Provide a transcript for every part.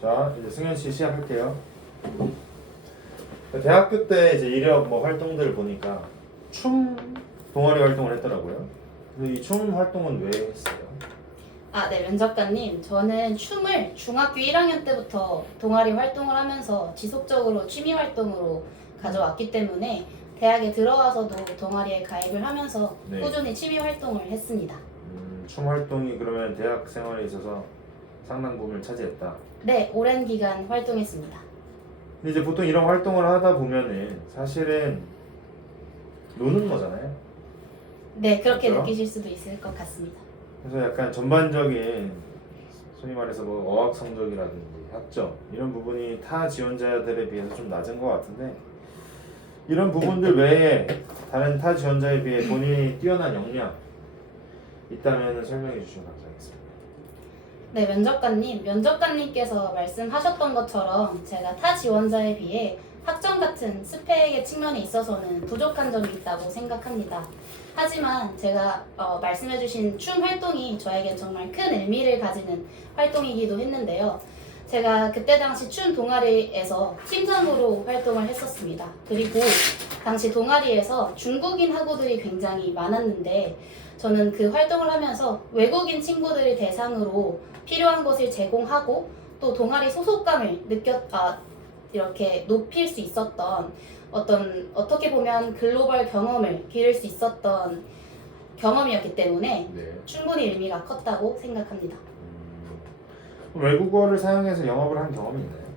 자, 이제 승현 씨 시작할게요. 대학교 때 이제 이력 뭐 활동들을 보니까 춤 동아리 활동을 했더라고요. 근데 이 춤 활동은 왜 했어요? 아, 네, 면접관님. 저는 춤을 중학교 1학년 때부터 동아리 활동을 하면서 지속적으로 취미 활동으로 가져왔기 때문에 대학에 들어와서도 동아리에 가입을 하면서 네. 꾸준히 취미 활동을 했습니다. 춤 활동이 그러면 대학 생활에 있어서 상당 부분을 차지했다. 네, 오랜 기간 활동했습니다. 근데 이제 보통 이런 활동을 하다 보면은 사실은 노는 거잖아요. 네, 그렇게 그렇죠? 느끼실 수도 있을 것 같습니다. 그래서 약간 전반적인 소위 말해서 뭐 어학 성적이라든지 학점 이런 부분이 타 지원자들에 비해서 좀 낮은 것 같은데 이런 부분들 외에 다른 타 지원자에 비해 본인이 뛰어난 역량 있다면 설명해 주시면 감사하겠습니다. 네, 면접관님께서 말씀하셨던 것처럼 제가 타 지원자에 비해 학점 같은 스펙의 측면에 있어서는 부족한 점이 있다고 생각합니다. 하지만 제가 말씀해주신 춤 활동이 저에겐 정말 큰 의미를 가지는 활동이기도 했는데요. 제가 그때 당시 춤 동아리에서 팀장으로 활동을 했었습니다. 그리고 당시 동아리에서 중국인 학우들이 굉장히 많았는데 저는 그 활동을 하면서 외국인 친구들을 대상으로 필요한 것을 제공하고 또 동아리 소속감을 이렇게 높일 수 있었던 어떻게 보면 글로벌 경험을 기를 수 있었던 경험이었기 때문에 네. 충분히 의미가 컸다고 생각합니다. 외국어를 사용해서 영업을 한 경험이 있나요?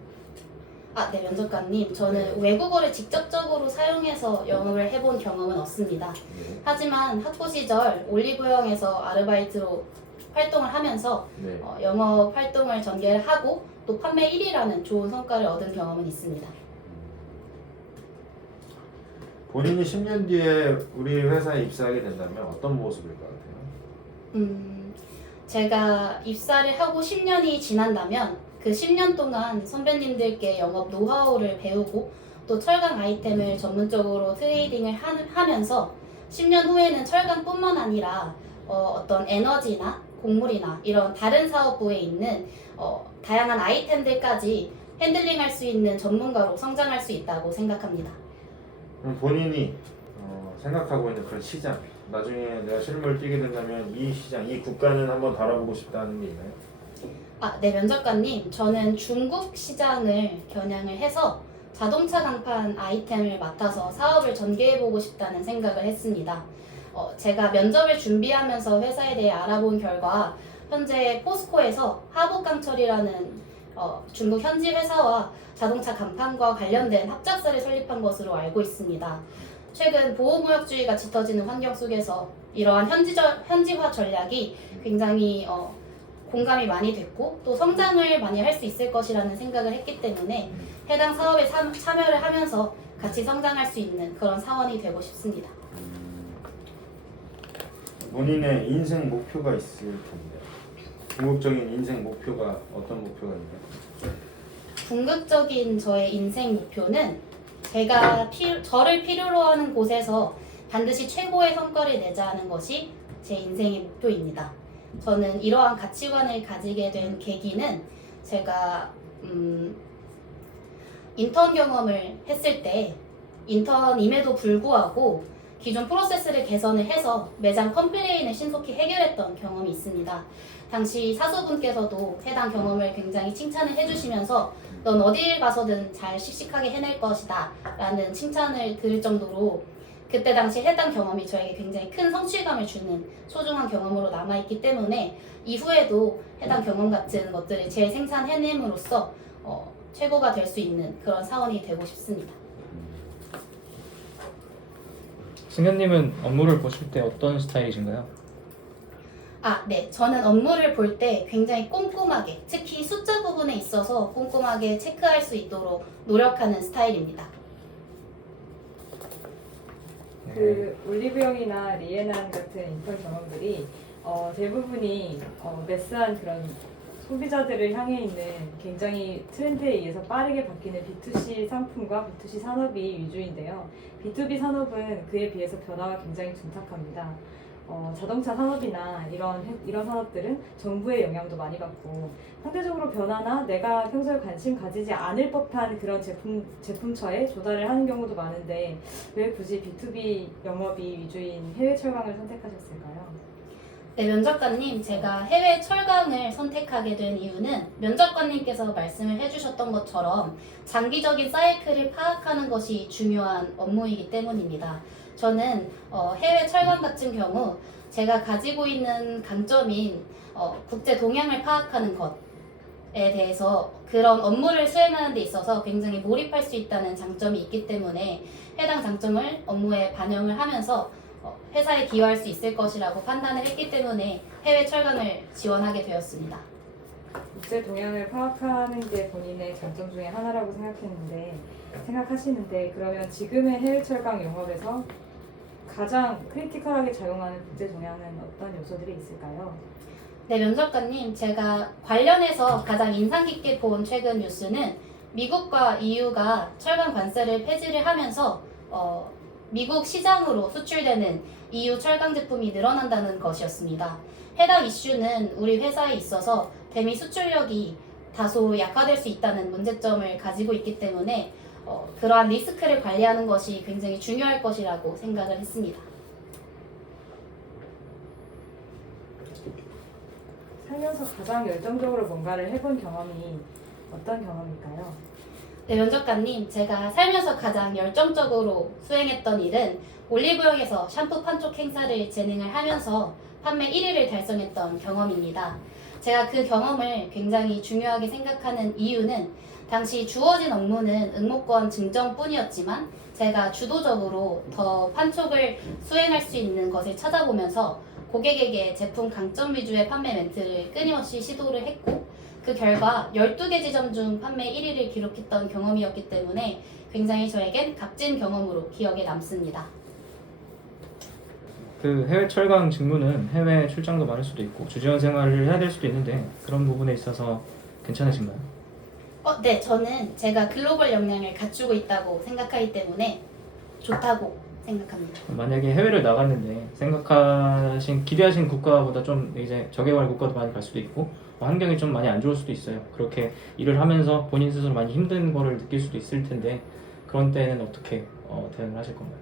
아, 네, 면접관님. 저는 외국어를 직접적으로 사용해서 영업을 해본 경험은 없습니다. 네. 하지만 학부 시절 올리브영에서 아르바이트로 활동을 하면서 네. 영업 활동을 전개를 하고 또 판매 1위라는 좋은 성과를 얻은 경험은 있습니다. 본인이 10년 뒤에 우리 회사에 입사하게 된다면 어떤 모습일 것 같아요? 제가 입사를 하고 10년이 지난다면 그 10년 동안 선배님들께 영업 노하우를 배우고 또 철강 아이템을 전문적으로 트레이딩을 하면서 10년 후에는 철강뿐만 아니라 어떤 에너지나 곡물이나 이런 다른 사업부에 있는 다양한 아이템들까지 핸들링할 수 있는 전문가로 성장할 수 있다고 생각합니다. 그럼 본인이 생각하고 있는 그런 시장 나중에 내가 실무를 뛰게 된다면 이 시장, 이 국가는 한번 바라보고 싶다는 게 있나요? 아, 네, 면접관님. 저는 중국 시장을 겨냥을 해서 자동차 강판 아이템을 맡아서 사업을 전개해보고 싶다는 생각을 했습니다. 제가 면접을 준비하면서 회사에 대해 알아본 결과 현재 포스코에서 하복강철이라는 중국 현지 회사와 자동차 간판과 관련된 합작사를 설립한 것으로 알고 있습니다. 최근 보호무역주의가 짙어지는 환경 속에서 이러한 현지화 전략이 굉장히 공감이 많이 됐고 또 성장을 많이 할 수 있을 것이라는 생각을 했기 때문에 해당 사업에 참여를 하면서 같이 성장할 수 있는 그런 사원이 되고 싶습니다. 본인의 인생 목표가 있을 텐데 궁극적인 인생 목표가 어떤 목표가 있나요? 궁극적인 저의 인생 목표는 제가 저를 필요로 하는 곳에서 반드시 최고의 성과를 내자 하는 것이 제 인생의 목표입니다. 저는 이러한 가치관을 가지게 된 계기는 제가 인턴 경험을 했을 때 인턴임에도 불구하고 기존 프로세스를 개선을 해서 매장 컴플레인을 신속히 해결했던 경험이 있습니다. 당시 사수분께서도 해당 경험을 굉장히 칭찬을 해주시면서 넌 어딜 가서든 잘 씩씩하게 해낼 것이다 라는 칭찬을 들을 정도로 그때 당시 해당 경험이 저에게 굉장히 큰 성취감을 주는 소중한 경험으로 남아있기 때문에 이후에도 해당 경험 같은 것들을 재생산해냄으로써 최고가 될 수 있는 그런 사원이 되고 싶습니다. 승현님은 업무를 보실 때 어떤 스타일이신가요? 아, 네. 저는 업무를 볼 때 굉장히 꼼꼼하게, 특히 숫자 부분에 있어서 꼼꼼하게 체크할 수 있도록 노력하는 스타일입니다. 그 올리브영이나 리에난 같은 인턴 경험들이 대부분이 매스한 그런 소비자들을 향해 있는 굉장히 트렌드에 의해서 빠르게 바뀌는 B2C 상품과 B2C 산업이 위주인데요. B2B 산업은 그에 비해서 변화가 굉장히 둔탁합니다. 자동차 산업이나 이런 산업들은 정부의 영향도 많이 받고 상대적으로 변화나 내가 평소에 관심 가지지 않을 법한 그런 제품처에 조달을 하는 경우도 많은데 왜 굳이 B2B 영업이 위주인 해외 철강을 선택하셨을까요? 네, 면접관님, 제가 해외 철강을 선택하게 된 이유는 면접관님께서 말씀을 해주셨던 것처럼 장기적인 사이클을 파악하는 것이 중요한 업무이기 때문입니다. 저는 해외 철강 같은 경우 제가 가지고 있는 강점인 국제 동향을 파악하는 것에 대해서 그런 업무를 수행하는 데 있어서 굉장히 몰입할 수 있다는 장점이 있기 때문에 해당 장점을 업무에 반영을 하면서 회사에 기여할 수 있을 것이라고 판단을 했기 때문에 해외 철강을 지원하게 되었습니다. 국제 동향을 파악하는 게 본인의 장점 중에 하나라고 생각하시는데 그러면 지금의 해외 철강 영업에서 가장 크리티컬하게 작용하는 국제 동향은 어떤 요소들이 있을까요? 네, 면접관님, 제가 관련해서 가장 인상 깊게 본 최근 뉴스는 미국과 EU가 철강 관세를 폐지를 하면서 미국 시장으로 수출되는 EU 철강 제품이 늘어난다는 것이었습니다. 해당 이슈는 우리 회사에 있어서 대미 수출력이 다소 약화될 수 있다는 문제점을 가지고 있기 때문에 그러한 리스크를 관리하는 것이 굉장히 중요할 것이라고 생각을 했습니다. 살면서 가장 열정적으로 뭔가를 해본 경험이 어떤 경험일까요? 네, 면접관님, 제가 살면서 가장 열정적으로 수행했던 일은 올리브영에서 샴푸 판촉 행사를 진행을 하면서 판매 1위를 달성했던 경험입니다. 제가 그 경험을 굉장히 중요하게 생각하는 이유는 당시 주어진 업무는 응모권 증정뿐이었지만 제가 주도적으로 더 판촉을 수행할 수 있는 것을 찾아보면서 고객에게 제품 강점 위주의 판매 멘트를 끊임없이 시도를 했고 그 결과 12개 지점 중 판매 1위를 기록했던 경험이었기 때문에 굉장히 저에겐 값진 경험으로 기억에 남습니다. 그 해외 철강 직무는 해외 출장도 많을 수도 있고 주지원 생활을 해야 될 수도 있는데 그런 부분에 있어서 괜찮으신가요? 네, 저는 제가 글로벌 역량을 갖추고 있다고 생각하기 때문에 좋다고 생각합니다. 만약에 해외를 나갔는데 기대하신 국가보다 좀 이제 저개발 국가도 많이 갈 수도 있고 환경이 좀 많이 안 좋을 수도 있어요. 그렇게 일을 하면서 본인 스스로 많이 힘든 거를 느낄 수도 있을 텐데 그런 때는 어떻게 대응을 하실 건가요?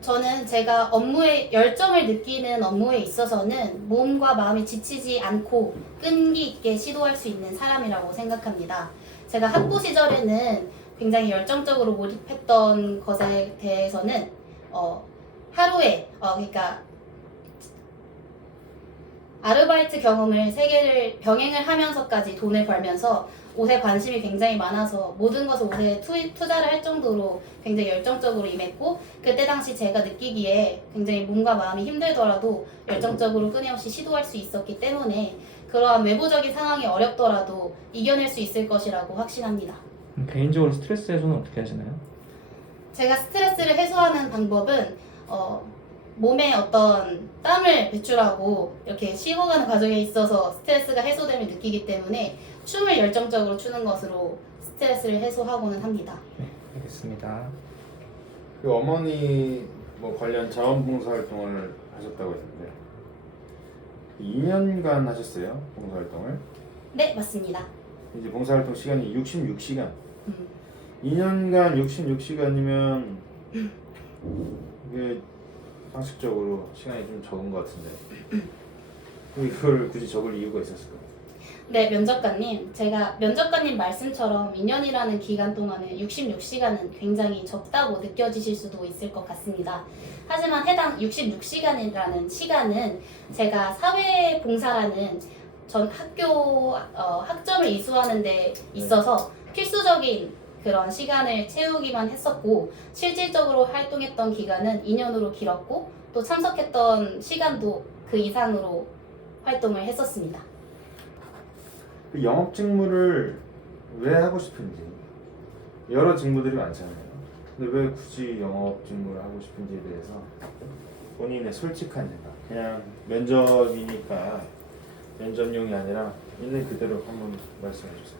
저는 제가 업무에 열정을 느끼는 업무에 있어서는 몸과 마음이 지치지 않고 끈기 있게 시도할 수 있는 사람이라고 생각합니다. 제가 학부 시절에는 굉장히 열정적으로 몰입했던 것에 대해서는 하루에 그러니까 아르바이트 경험을 3개를 병행을 하면서까지 돈을 벌면서 옷에 관심이 굉장히 많아서 모든 것을 옷에 투자를 할 정도로 굉장히 열정적으로 임했고 그때 당시 제가 느끼기에 굉장히 몸과 마음이 힘들더라도 열정적으로 끊임없이 시도할 수 있었기 때문에 그러한 외부적인 상황이 어렵더라도 이겨낼 수 있을 것이라고 확신합니다. 개인적으로 스트레스 해소는 어떻게 하시나요? 제가 스트레스를 해소하는 방법은 몸에 어떤 땀을 배출하고 이렇게 쉬어가는 과정에 있어서 스트레스가 해소됨을 느끼기 때문에 춤을 열정적으로 추는 것으로 스트레스를 해소하고는 합니다. 네, 알겠습니다. 그 어머니 관련 자원봉사 활동을 하셨다고 했는데 2년간 하셨어요? 봉사활동을? 네, 맞습니다. 이제 봉사활동 시간이 66시간. 2년간 66시간이면 이게 상식적으로 시간이 좀 적은 것 같은데 이걸 굳이 적을 이유가 있었을까요? 네, 면접관님. 제가 면접관님 말씀처럼 2년이라는 기간 동안에 66시간은 굉장히 적다고 느껴지실 수도 있을 것 같습니다. 하지만 해당 66시간이라는 시간은 제가 사회봉사라는 전 학교 학점을 이수하는 데 있어서 필수적인 그런 시간을 채우기만 했었고 실질적으로 활동했던 기간은 2년으로 길었고 또 참석했던 시간도 그 이상으로 활동을 했었습니다. 그 영업 직무를 왜 하고 싶은지 여러 직무들이 많잖아요. 근데 왜 굳이 영업 직무를 하고 싶은지에 대해서 본인의 솔직한 생각 그냥 면접이니까 면접용이 아니라 있는 그대로 한번 말씀해 주세요.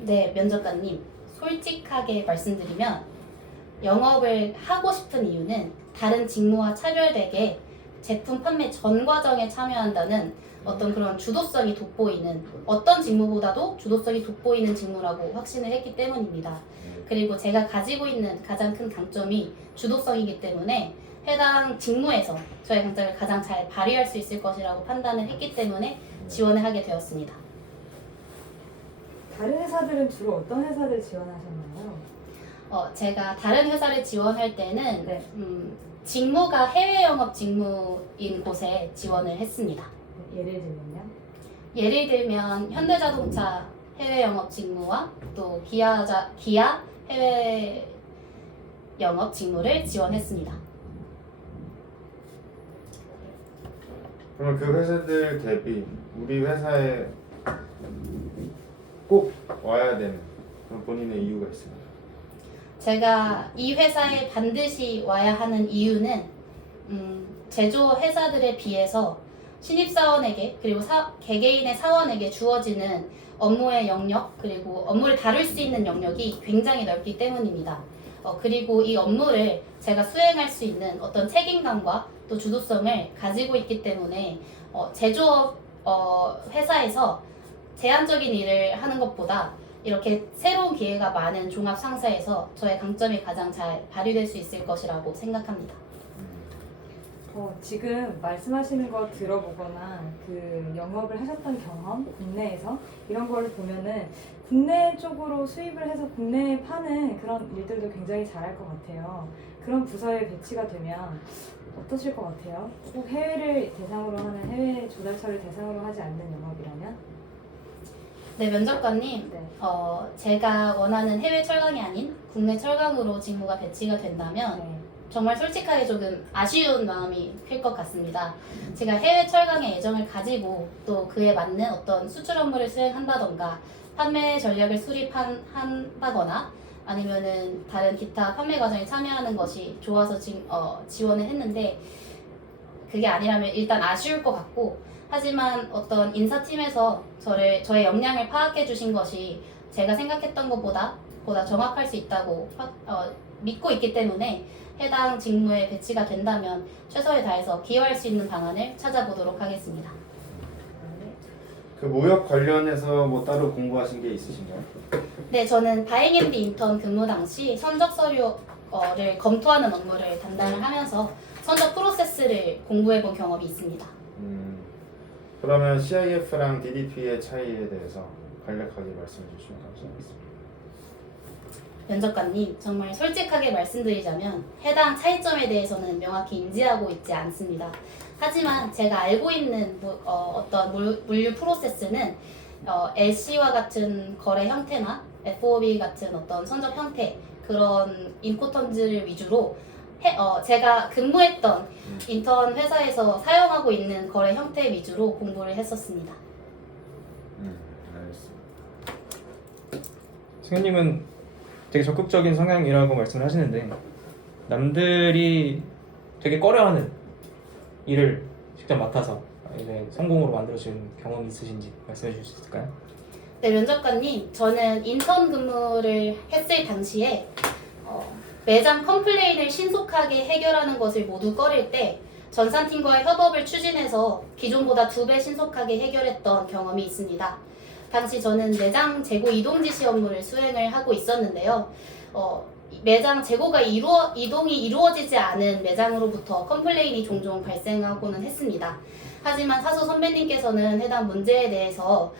네, 면접관님. 솔직하게 말씀드리면 영업을 하고 싶은 이유는 다른 직무와 차별되게 제품 판매 전 과정에 참여한다는 어떤 그런 주도성이 돋보이는 어떤 직무보다도 주도성이 돋보이는 직무라고 확신을 했기 때문입니다. 그리고 제가 가지고 있는 가장 큰 강점이 주도성이기 때문에 해당 직무에서 저의 강점을 가장 잘 발휘할 수 있을 것이라고 판단을 했기 때문에 지원을 하게 되었습니다. 다른 회사들은 주로 어떤 회사들 지원하셨나요? 제가 다른 회사를 지원할 때는 네. 직무가 해외 영업 직무인 곳에 지원을 했습니다. 예를 들면요? 예를 들면 현대자동차 해외 영업 직무와 또 기아 해외 영업 직무를 지원했습니다. 그러면 그 회사들 대비 우리 회사에 꼭 와야 되는 그런 본인의 이유가 있습니다. 제가 이 회사에 반드시 와야 하는 이유는 제조 회사들에 비해서 신입사원에게 그리고 개개인의 사원에게 주어지는 업무의 영역 그리고 업무를 다룰 수 있는 영역이 굉장히 넓기 때문입니다. 그리고 이 업무를 제가 수행할 수 있는 어떤 책임감과 또 주도성을 가지고 있기 때문에 제조업 회사에서 제한적인 일을 하는 것보다 이렇게 새로운 기회가 많은 종합 상사에서 저의 강점이 가장 잘 발휘될 수 있을 것이라고 생각합니다. 지금 말씀하시는 거 들어보거나 그 영업을 하셨던 경험, 국내에서 이런 거를 보면은 국내 쪽으로 수입을 해서 국내에 파는 그런 일들도 굉장히 잘할 것 같아요. 그런 부서에 배치가 되면 어떠실 것 같아요? 꼭 해외를 대상으로 하는 해외 조달처를 대상으로 하지 않는 영업이라면? 네, 면접관님. 네. 제가 원하는 해외 철강이 아닌 국내 철강으로 직무가 배치가 된다면 네. 정말 솔직하게 조금 아쉬운 마음이 클 것 같습니다. 제가 해외 철강에 애정을 가지고 또 그에 맞는 어떤 수출 업무를 수행한다던가 판매 전략을 수립한다거나 아니면은 다른 기타 판매 과정에 참여하는 것이 좋아서 지원을 했는데 그게 아니라면 일단 아쉬울 것 같고 하지만 어떤 인사팀에서 저의 역량을 파악해 주신 것이 제가 생각했던 것보다 정확할 수 있다고 믿고 있기 때문에 해당 직무에 배치가 된다면 최선을 다해서 기여할 수 있는 방안을 찾아보도록 하겠습니다. 그 무역 관련해서 뭐 따로 공부하신 게 있으신가요? 네, 저는 바잉앤디 인턴 근무 당시 선적 서류를 검토하는 업무를 담당을 하면서 선적 프로세스를 공부해 본 경험이 있습니다. 그러면 CIF랑 DDP의 차이에 대해서 간략하게 말씀해 주시면 감사하겠습니다. 면접관님, 정말 솔직하게 말씀드리자면 해당 차이점에 대해서는 명확히 인지하고 있지 않습니다. 하지만 제가 알고 있는 어떤 물류 프로세스는 LC와 같은 거래 형태나 FOB 같은 어떤 선적 형태 그런 인포턴즈를 위주로 제가 근무했던 인턴 회사에서 사용하고 있는 거래 형태 위주로 공부를 했었습니다. 알겠습니다. 승현님은 되게 적극적인 성향이라고 말씀을 하시는데 남들이 되게 꺼려하는 일을 직접 맡아서 이제 성공으로 만들어진 경험이 있으신지 말씀해 주실 수 있을까요? 네, 면접관님, 저는 인턴 근무를 했을 당시에 매장 컴플레인을 신속하게 해결하는 것을 모두 꺼릴 때 전산팀과의 협업을 추진해서 기존보다 2배 신속하게 해결했던 경험이 있습니다. 당시 저는 매장 재고 이동 지시 업무를 수행을 하고 있었는데요. 매장 재고가 이동이 이루어지지 않은 매장으로부터 컴플레인이 종종 발생하고는 했습니다. 하지만 사수 선배님께서는 해당 문제에 대해서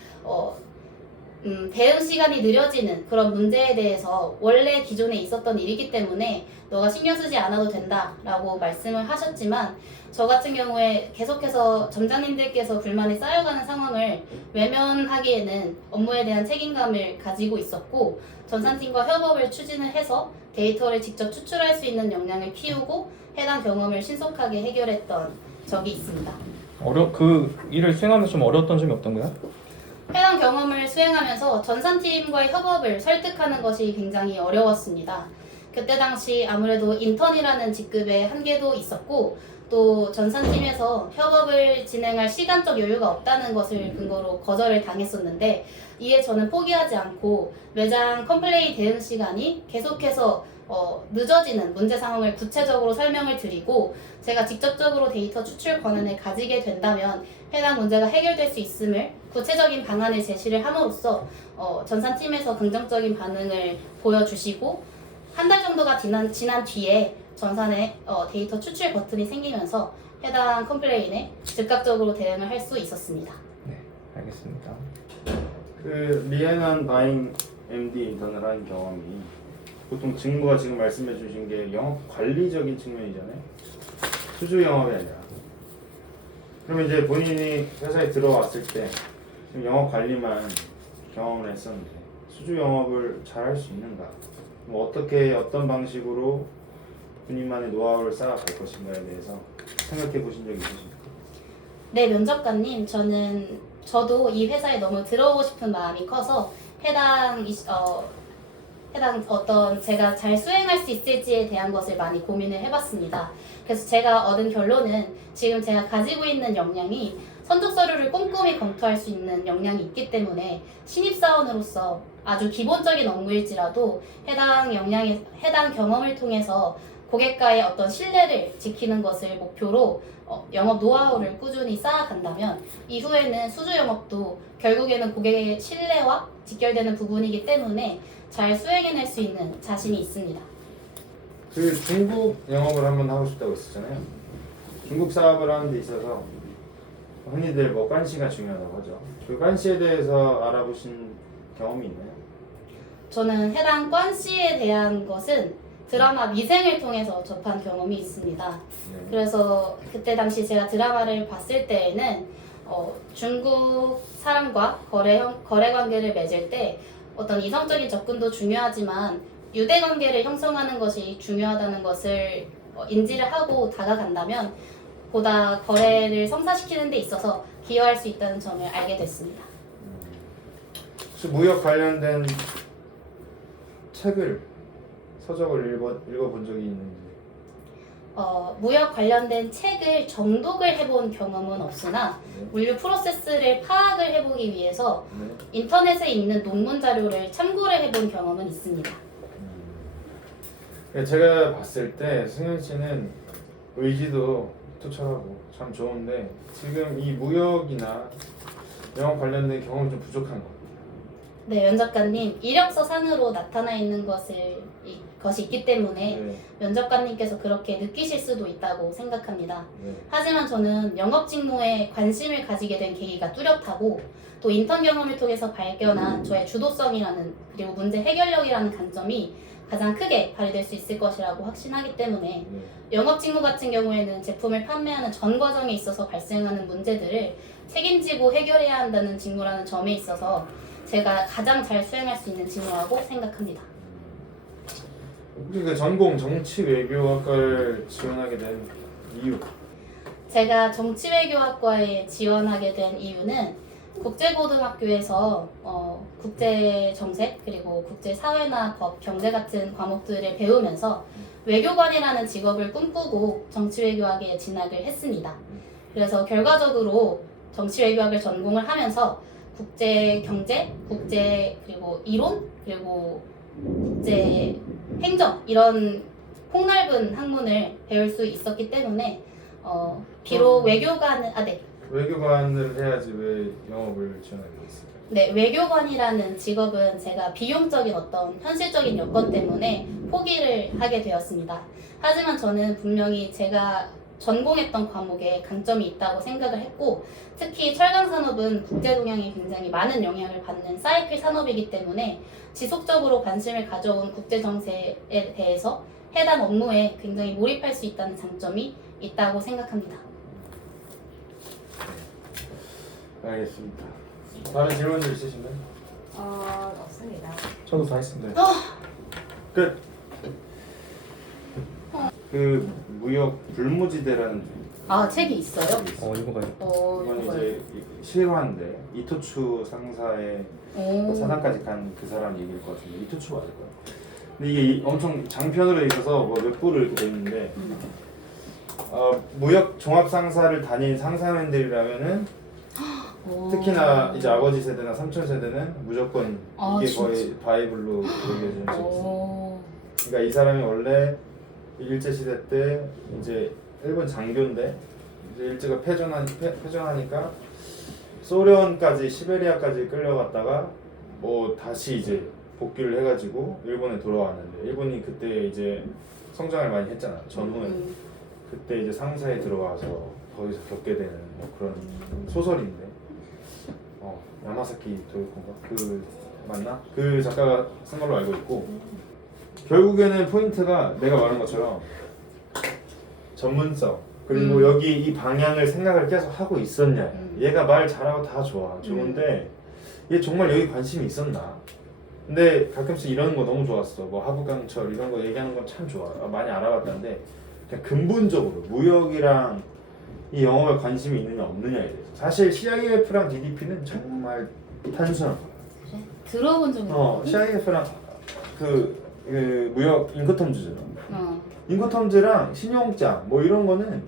대응 시간이 느려지는 그런 문제에 대해서 원래 기존에 있었던 일이기 때문에 너가 신경 쓰지 않아도 된다라고 말씀을 하셨지만 저 같은 경우에 계속해서 점장님들께서 불만이 쌓여가는 상황을 외면하기에는 업무에 대한 책임감을 가지고 있었고 전산팀과 협업을 추진을 해서 데이터를 직접 추출할 수 있는 역량을 키우고 해당 경험을 신속하게 해결했던 적이 있습니다. 그 일을 수행하면서 좀 어려웠던 점이 어떤가요? 해당 경험을 수행하면서 전산팀과의 협업을 설득하는 것이 굉장히 어려웠습니다. 그때 당시 아무래도 인턴이라는 직급의 한계도 있었고 또 전산팀에서 협업을 진행할 시간적 여유가 없다는 것을 근거로 거절을 당했었는데 이에 저는 포기하지 않고 매장 컴플레인 대응 시간이 계속해서 늦어지는 문제 상황을 구체적으로 설명을 드리고 제가 직접적으로 데이터 추출 권한을 가지게 된다면 해당 문제가 해결될 수 있음을 구체적인 방안을 제시를 함으로써 전산팀에서 긍정적인 반응을 보여주시고 한 달 정도가 지난 뒤에 전산에 데이터 추출 버튼이 생기면서 해당 컴플레인에 즉각적으로 대응을 할 수 있었습니다. 네, 알겠습니다. 그 리에난 바잉 MD 인턴을 한 경험이 보통 직무가 지금 말씀해 주신 게 영업 관리적인 측면이잖아요. 수주 영업이 아니라. 그러면 이제 본인이 회사에 들어왔을 때 지금 영업 관리만 경험을 했었는데 수주 영업을 잘 할 수 있는가? 뭐 어떻게 어떤 방식으로 본인만의 노하우를 쌓아갈 것인가에 대해서 생각해 보신 적이 있으십니까? 네, 면접관님, 저도 이 회사에 너무 들어오고 싶은 마음이 커서 해당 어떤 제가 잘 수행할 수 있을지에 대한 것을 많이 고민을 해봤습니다. 그래서 제가 얻은 결론은 지금 제가 가지고 있는 역량이 선적 서류를 꼼꼼히 검토할 수 있는 역량이 있기 때문에 신입사원으로서 아주 기본적인 업무일지라도 해당 경험을 통해서 고객과의 어떤 신뢰를 지키는 것을 목표로 영업 노하우를 꾸준히 쌓아간다면 이후에는 수주 영업도 결국에는 고객의 신뢰와 직결되는 부분이기 때문에 잘 수행해낼 수 있는 자신이 있습니다. 그 중국 영업을 한번 하고 싶다고 했었잖아요. 중국 사업을 하는 데 있어서 흔히들 뭐 관시가 중요하다고 하죠. 그 관시에 대해서 알아보신 경험이 있나요? 저는 해당 관시에 대한 것은 드라마 미생을 통해서 접한 경험이 있습니다. 네. 그래서 그때 당시 제가 드라마를 봤을 때에는 중국 사람과 거래 관계를 맺을 때 어떤 이성적인 접근도 중요하지만 유대 관계를 형성하는 것이 중요하다는 것을 인지를 하고 다가간다면 보다 거래를 성사시키는 데 있어서 기여할 수 있다는 점을 알게 됐습니다. 혹시 무역 관련된 책을 서적을 읽어본 적이 있는지? 무역 관련된 책을 정독을 해본 경험은 없으나 네. 물류 프로세스를 파악을 해보기 위해서 네. 인터넷에 있는 논문 자료를 참고를 해본 경험은 있습니다. 제가 봤을 때 승현 씨는 의지도 투철하고 참 좋은데 지금 이 무역이나 영업 관련된 경험이 좀 부족한 것 같아요. 네, 면접관님, 이력서 상으로 나타나 있는 것이 있기 때문에 네. 면접관님께서 그렇게 느끼실 수도 있다고 생각합니다. 네. 하지만 저는 영업 직무에 관심을 가지게 된 계기가 뚜렷하고 또 인턴 경험을 통해서 발견한 저의 주도성이라는 그리고 문제 해결력이라는 강점이 가장 크게 발휘될 수 있을 것이라고 확신하기 때문에 네. 영업 직무 같은 경우에는 제품을 판매하는 전 과정에 있어서 발생하는 문제들을 책임지고 해결해야 한다는 직무라는 점에 있어서 제가 가장 잘 수행할 수 있는 직무라고 생각합니다. 혹시 그 전공 정치외교학과를 지원하게 된 이유? 제가 정치외교학과에 지원하게 된 이유는 국제고등학교에서 국제정세 그리고 국제사회나 법, 경제 같은 과목들을 배우면서 외교관이라는 직업을 꿈꾸고 정치외교학에 진학을 했습니다. 그래서 결과적으로 정치외교학을 전공을 하면서 국제경제, 그리고 이론, 그리고 국제행정 이런 폭넓은 학문을 배울 수 있었기 때문에 비록 외교관은 외교관을 해야지 왜 영업을 지원하게 됐을까요? 네, 외교관이라는 직업은 제가 비용적인 어떤 현실적인 여건 때문에 포기를 하게 되었습니다. 하지만 저는 분명히 제가 전공했던 과목에 강점이 있다고 생각을 했고 특히 철강 산업은 국제 동향에 굉장히 많은 영향을 받는 사이클 산업이기 때문에 지속적으로 관심을 가져온 국제 정세에 대해서 해당 업무에 굉장히 몰입할 수 있다는 장점이 있다고 생각합니다. 알겠습니다. 다른 질문들 있으신가요? 없습니다. 저도 다 했습니다. 끝. 그 무역 불모지대라는 책이 있어요? 읽어봐요. 이건 이제 실화인데 이토추 상사의 사단까지 간 그 사람 얘기일 것 같은데 이토추 맞을 거예요. 근데 이게 엄청 장편으로 있어서 뭐 몇 부를 이렇게 돼 있는데 무역 종합 상사를 다닌 상사님들이라면은 오. 특히나 이제 아버지 세대나 삼촌 세대는 무조건 아, 이게 진짜? 거의 바이블로 여겨지는 수 있어. 오. 그러니까 이 사람이 원래 일제 시대 때 이제 일본 장교인데 이제 일제가 패전하니까 소련까지 시베리아까지 끌려갔다가 뭐 다시 이제 복귀를 해가지고 일본에 돌아왔는데 일본이 그때 이제 성장을 많이 했잖아 전후에. 그때 이제 상사에 들어와서 거기서 겪게 되는 뭐 그런 소설인데 야마사키 도요코인가 그 맞나? 그 작가가 쓴 걸로 알고 있고 결국에는 포인트가 내가 말한 것처럼 전문성 그리고 여기 이 방향을 생각을 계속 하고 있었냐 얘가 말 잘하고 다 좋은데 얘 정말 여기 관심이 있었나? 근데 가끔씩 이런 거 너무 좋았어. 뭐 하부강철 이런 거 얘기하는 건 참 좋아. 많이 알아봤다는데 그냥 근본적으로 무역이랑 이 영업에 관심이 있느냐 없느냐에 대해서 사실 CIF랑 DDP는 정말 단순한 거야. 그래? 들어본 적이 있거든? CIF랑 그 무역 인커텀즈잖아. 어. 인커텀즈랑 신용장 뭐 이런 거는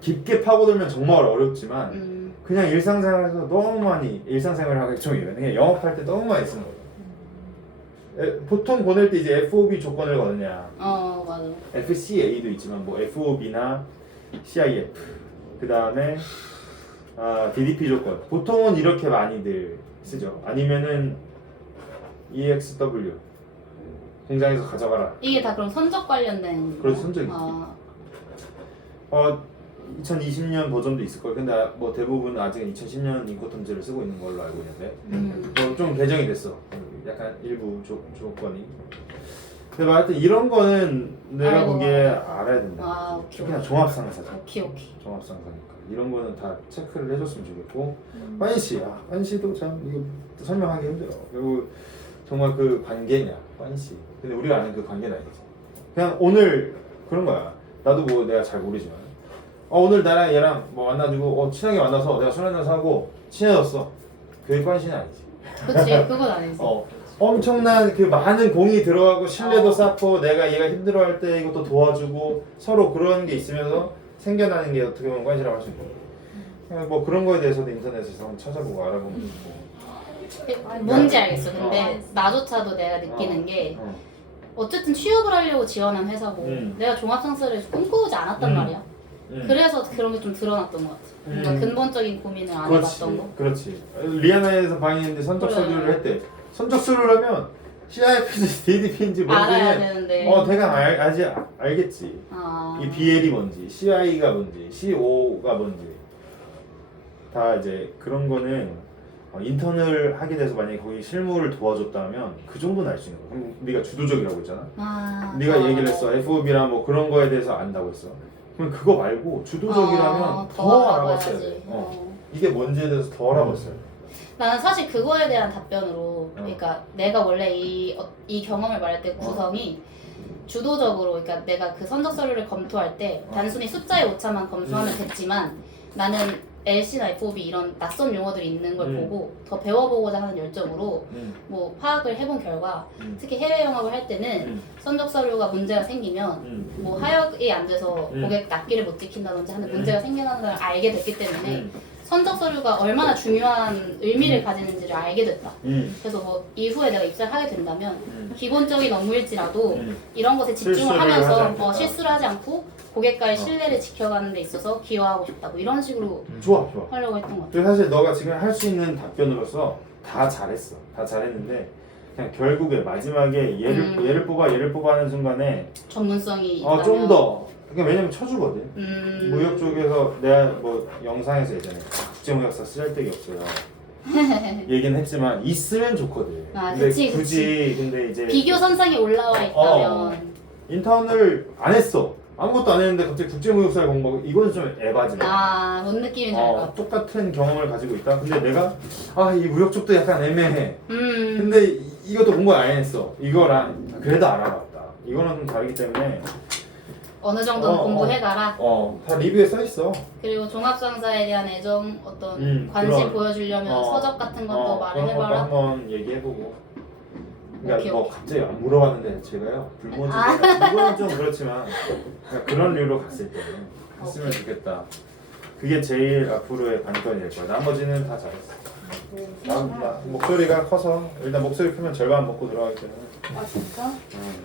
깊게 파고들면 정말 어렵지만 그냥 일상생활에서 너무 많이 일상생활을 하기 좀 이래. 그냥 영업할 때 너무 많이 쓰는 거예요. 보통 보낼 때 이제 FOB 조건을 거느냐. 맞아. FCA도 있지만 뭐 FOB나 CIF 그 다음에 DDP 조건 보통은 이렇게 많이들 쓰죠. 아니면은 EXW 공장에서 가져가라. 이게 다 그럼 선적 관련된. 그렇지 선적이지. 2020년 버전도 있을 거예요. 근데 뭐 대부분 아직은 2010년 인코텀즈를 쓰고 있는 걸로 알고 있는데 뭐 좀 개정이 됐어. 약간 일부 조건이. 근데 하여튼 이런 거는 내가 알고 보기에 가야 알아야 된다. 오케이. 그냥 종합상사죠. 오케이. 종합상사니까 이런 거는 다 체크를 해줬으면 좋겠고 환희 씨도 참 이거 설명하기 힘들어. 그리고 정말 그 관계냐 환희 씨. 근데 우리가 아는 그 관계는 아니지. 그냥 오늘 그런 거야. 나도 뭐 내가 잘 모르지만 오늘 나랑 얘랑 뭐 만나지고 친하게 만나서 내가 술 한잔 사고 친해졌어. 그게 관심은 아니지. 그치, 그건 아니지. 엄청난 그 많은 공이 들어가고 신뢰도 쌓고 내가 얘가 힘들어할 때 이것도 도와주고 서로 그런 게 있으면서 생겨나는 게 어떻게 보면 관심이라고 할 수 있고 뭐 그런 거에 대해서도 인터넷에서 한번 찾아보고 알아보면 좋고. 뭔지 알겠어. 근데 나조차도 내가 느끼는 게 어쨌든 취업을 하려고 지원한 회사고 내가 종합상사를 꿈꾸지 않았단 말이야. 그래서 그런 게 좀 드러났던 것 같아. 뭔가 근본적인 고민을 안 해봤던 거. 그렇지. 리아나에서 방했는데 선적 서류를 했대. 선적 서류를 하면 CIF인지 DDP인지 뭔지 알아야 되는데. 대강 알겠지. 이 BL이 뭔지, CI가 뭔지, CO가 뭔지 다 이제 그런 거는 인턴을 하게 돼서 만약에 거기 실무를 도와줬다면 그 정도는 알 수 있는 거야. 그럼 네가 주도적이라고 했잖아. 네가 얘기를 했어. FOB나 뭐 그런 거에 대해서 안다고 했어. 그럼 그거 말고 주도적이라면 더 알아봤어야 돼. 이게 뭔지에 대해서 더 알아봤어야 돼. 나는 사실 그거에 대한 답변으로 그러니까 내가 원래 이 경험을 말할 때 구성이 주도적으로 그러니까 내가 그 선적 서류를 검토할 때 단순히 숫자의 오차만 검수하면 됐지만 나는 LC나 FOB 이런 낯선 용어들이 있는 걸 보고 더 배워보고자 하는 열정으로 뭐 파악을 해본 결과 특히 해외 영업을 할 때는 선적 서류가 문제가 생기면 뭐 하역에 안 돼서 고객 납기를 못 지킨다든지 하는 문제가 생겨나는 걸 알게 됐기 때문에 선적 서류가 얼마나 중요한 의미를 가지는지를 알게 됐다. 그래서 뭐 이후에 내가 입사를 하게 된다면 기본적인 업무일지라도 이런 것에 집중을 하면서 실수를 하지 않고 고객과의 신뢰를 지켜가는 데 있어서 기여하고 싶다고 이런 식으로 좋아. 하려고 했던 것 같아. 그래서 사실 너가 지금 할 수 있는 답변으로서 다 잘했어. 다 잘했는데 그냥 결국에 마지막에 얘를 뽑아 하는 순간에 전문성이 있다면 좀 더 그러니까 왜냐면 쳐주거든. 무역 쪽에서 내가 뭐 영상에서 예전에 국제무역사 쓰잘데기 없어요. 얘기는 했지만 있으면 좋거든. 근데 그치. 근데 이제 비교 선상에 올라와 있다면 인턴을 안 했어. 아무것도 안 했는데 갑자기 국제무역사를 공부하고 이건 좀 에바지. 뭔 느낌인지 알 것 같아. 똑같은 경험을 가지고 있다. 근데 내가 이 무역 쪽도 약간 애매해. 음. 근데 이것도 공부 안 했어. 이거랑 그래도 알아봤다. 이거는 좀 다르기 때문에 어느 정도는 공부해가라. 다 리뷰에 써 있어. 그리고 종합상사에 대한 애정, 어떤 관심 그런, 보여주려면 서적 같은 것도 말을 그런 것도 해봐라. 한번 얘기해보고. 그러니까 오케이, 뭐 오케이. 갑자기 안 물어봤는데 제가요 불모지가 이거는 좀 그렇지만 그냥 그런 류로 갔을 때 했으면 오케이. 좋겠다. 그게 제일 앞으로의 관건일 거야. 나머지는 다 잘했어. 목소리가 커서 일단 목소리 크면 절반 먹고 들어가기 때문에 아 진짜?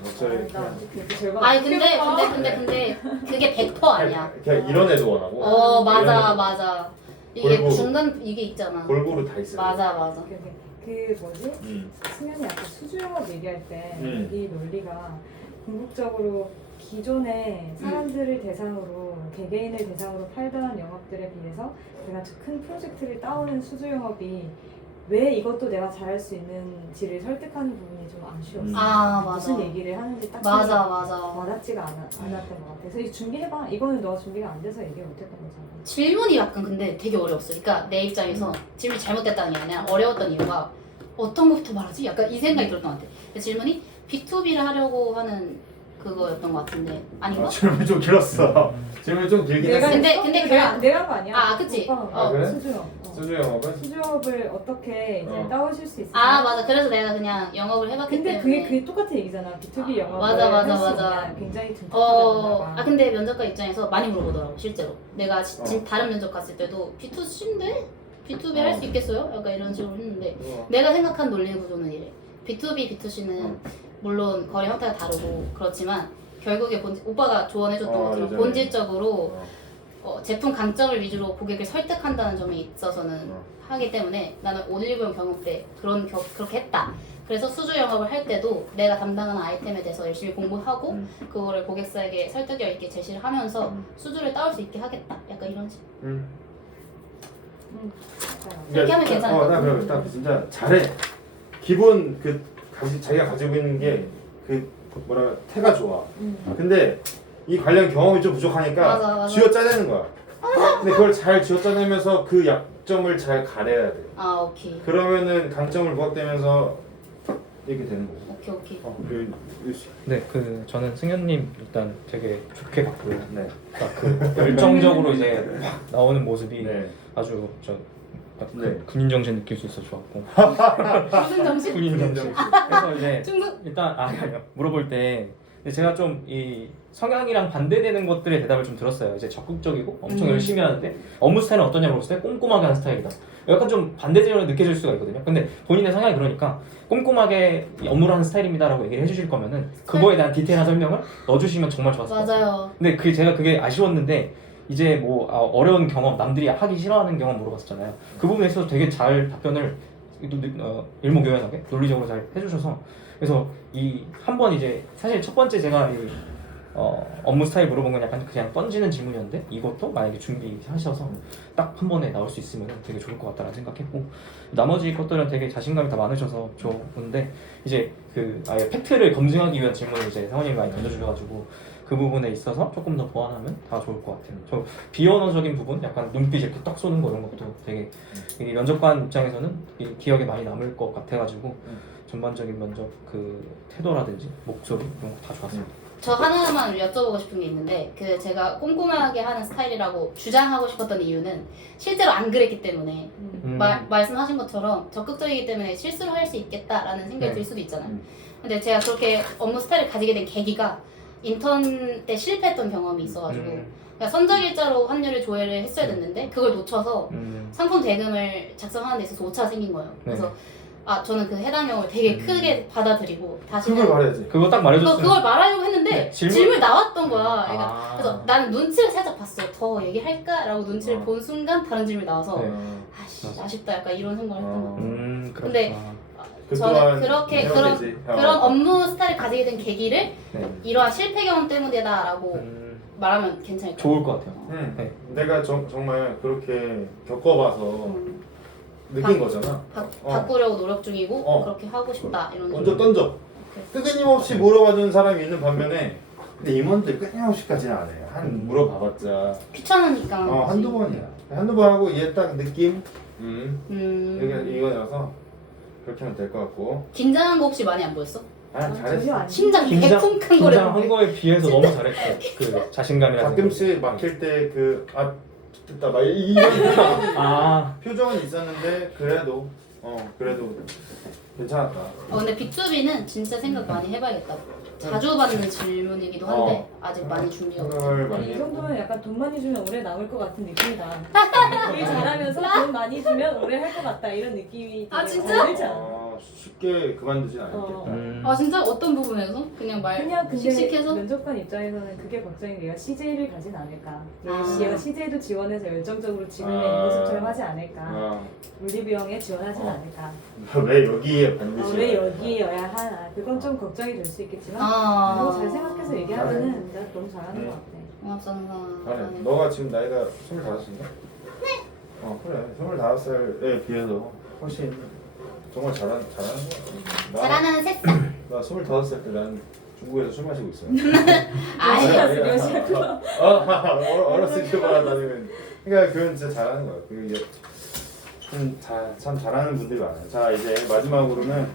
목소리 나 크면 어떻게 절반 아니 근데 그게 100% 아니야. 그냥 이런 애도 원하고 맞아 이런 애도 맞아. 이게 골고루. 중간 이게 있잖아. 골고루 다 있어요. 맞아 맞아. 그 뭐지? 승현이 아까 수주영업 얘기할 때 이 논리가 궁극적으로 기존의 사람들을 대상으로 개개인을 대상으로 팔던 영업들에 비해서 내가 큰 프로젝트를 따오는 수주 영업이 왜 이것도 내가 잘할 수 있는지를 설득하는 부분이 좀 아쉬웠어. 아 맞아. 무슨 얘기를 하는지 딱 맞아. 와닿지가 않았던 것 같아. 그래서 준비해봐. 이거는 너가 준비가 안 돼서 얘기 못했던 거잖아. 질문이 약간 근데 되게 어려웠어. 그러니까 내 입장에서 질문이 잘못됐다는 게 아니라 어려웠던 이유가 어떤 것부터 말하지? 약간 이 생각이 들었던 것 같아. 근데 질문이 B2B를 하려고 하는 그거였던 것 같은데 아닌가? 질문이 좀 길었어. 질문이 좀 길긴 내가 했어. 근데 내가 한 거 아니야? 아, 그치? 오빠가 그래? 수주영. 수주 영업은 수주영업을 어떻게 이제 따오실 수 있을까? 아 맞아. 그래서 내가 그냥 영업을 해봤기 근데 때문에. 그게 똑같은 얘기잖아. B2B 영업을 맞아. 할수 굉장히 둔탁하다는 봐. 아 근데 면접관 입장에서 많이 물어보더라고 실제로. 내가 어. 다른 면접 갔을 때도 B2C인데 B2B 할 수 있겠어요? 약간 이런 식으로 했는데 어. 내가 생각한 논리 구조는 이래. B2B, B2C는 어. 물론 거래 형태가 다르고 그렇지만 결국에 오빠가 조언해줬던 것처럼 예전에. 본질적으로 제품 강점을 위주로 고객을 설득한다는 점에 있어서는 어. 하기 때문에 나는 올리브영 경험 때 그렇게 했다. 그래서 수주 영업을 할 때도 내가 담당하는 아이템에 대해서 열심히 공부하고 그거를 고객사에게 설득력 있게 제시를 하면서 수주를 따올 수 있게 하겠다. 약간 이런 식. 그렇게 하면 괜찮을 것 나 같아. 그럼 딱 진짜 잘해. 기본 자기가 가지고 있는 게 뭐라 태가 좋아. 근데 이 관련 경험이 좀 부족하니까 맞아. 쥐어 짜내는 거야. 근데 그걸 잘 쥐어 짜내면서 그 약점을 잘 가려야 돼. 아 오케이. 그러면은 강점을 부각되면서 이렇게 되는 거고. 오케이. 네, 저는 승현님 일단 되게 좋게 봤고요. 네. 그 열정적으로 이제 확 나오는 모습이 네. 아주 네. 군인 정신 느낄 수 있어 좋았고. 무슨 정신? 군인 정신. 그래서 이제 중국. 일단 아니요 물어볼 때 제가 좀 이 성향이랑 반대되는 것들의 대답을 좀 들었어요. 이제 적극적이고 엄청 열심히 하는데 업무 스타일은 어떠냐 물었을 때 꼼꼼하게 하는 스타일이다. 약간 좀 반대적으로 느껴질 수가 있거든요. 근데 본인의 성향이 그러니까 꼼꼼하게 업무를 하는 스타일입니다라고 얘기를 해주실 거면은 그거에 대한 디테일한 설명을 넣어주시면 정말 좋았을 것 같아요. 맞아요. 근데 제가 그게 아쉬웠는데 이제 뭐 어려운 경험, 남들이 하기 싫어하는 경험 물어봤잖아요. 그 부분에 있어서 되게 잘 답변을 일목요연하게 논리적으로 잘 해주셔서 그래서 이 한 번 이제 사실 첫 번째 제가 업무 스타일 물어본 건 약간 그냥 던지는 질문이었는데 이것도 만약에 준비하셔서 딱 한 번에 나올 수 있으면 되게 좋을 것 같다라는 생각했고 나머지 것들은 되게 자신감이 다 많으셔서 좋은데 이제 아예 팩트를 검증하기 위한 질문을 이제 사모님이 많이 던져주셔가지고 그 부분에 있어서 조금 더 보완하면 다 좋을 것 같아요. 저 비언어적인 부분, 약간 눈빛 이렇게 딱 쏘는 거 이런 것도 되게 이 면접관 입장에서는 기억에 많이 남을 것 같아가지고 전반적인 면접 태도라든지 목소리 이런 거 다 좋았습니다. 저 하나만 여쭤보고 싶은 게 있는데 제가 꼼꼼하게 하는 스타일이라고 주장하고 싶었던 이유는 실제로 안 그랬기 때문에 말씀하신 것처럼 적극적이기 때문에 실수를 할 수 있겠다라는 생각이 들 수도 있잖아요. 근데 제가 그렇게 업무 스타일을 가지게 된 계기가 인턴 때 실패했던 경험이 있어가지고 그러니까 선적일자로 환율을 조회를 했어야 됐는데 그걸 놓쳐서 상품 대금을 작성하는 데 있어서 오차가 생긴 거예요. 그래서 저는 그 해당 경험을 되게 크게 받아들이고 다시는 그걸 말해야지. 그거 딱 말해줬어요. 그걸 말하려고 했는데 네, 질문이 나왔던 거야. 그러니까 그래서 나는 눈치를 살짝 봤어. 더 얘기할까라고 눈치를 본 순간 다른 질문이 나와서 네. 아씨 아쉽다 약간 이런 생각을 했던 것 같아요. 그렇구나. 근데 저는 그렇게 그런 업무 스타일을 가지게 된 계기를 이러한 실패 경험 때문이다라고 말하면 괜찮을 것 같아요. 좋을 것 같아요. 네. 내가 정말 그렇게 겪어봐서 느낀 거잖아. 바꾸려고 노력 중이고 그렇게 하고 싶다 이런 먼저 던져. 끊임없이 물어봐주는 사람이 있는 반면에 근데 임원들 끊임없이까지는 안 해요. 한 물어봐봤자 귀찮으니까 한두 번이야. 한두 번 하고 얘 딱 느낌 이거라서 그렇게 하면 될 것 같고. 긴장한 거 혹시 많이 안 보였어? 잘했어. 심장 개쿵쿵 거려. 긴장한 거에 비해서 너무 잘했어요. 그 자신감이라는 가끔씩 막힐 때 됐다 막 이런 표정은 있었는데 그래도 괜찮았다. 근데 B2B는 진짜 생각 많이 해봐야겠다. 자주 받는 질문이기도 한데 아직 많이 준비가 없어. 생각을 많이 이 했고. 정도면 약간 돈 많이 주면 오래 남을 것 같은 느낌이다. 일 잘하면서 돈 많이 주면 오래 할 것 같다 이런 느낌이 아, 되게 진짜? 들지 않아? 쉽게 그만두진 않겠다. 아 진짜 어떤 부분에서? 그냥 말 그냥 근데 씩씩해서? 면접관 입장에서는 그게 걱정인 게 얘가 CJ를 가진 않을까. 아. 얘가 CJ도 지원해서 열정적으로 지금의 아. 모습처럼 하지 않을까. 아, 물리비용에 지원하진 않을까. 왜 여기에 반드시 왜 여기여야 하나. 그건 좀 걱정이 될 수 있겠지만 아. 그거 잘 생각해서 얘기하면은 내가 너무 잘하는 것 같아. 맞잖아. 너가 지금 나이가 25인가? 네. 그래. 25살에 비해서 훨씬 정말 잘하는 거야. 잘하는 새싹. 나 25살 때 난 중국에서 술 마시고 있어요. 아니 아니야. 어렸을 때보다 나는 그러니까 그건 진짜 잘하는 거야. 그게 참 잘하는 분들이 많아요. 자 이제 마지막으로는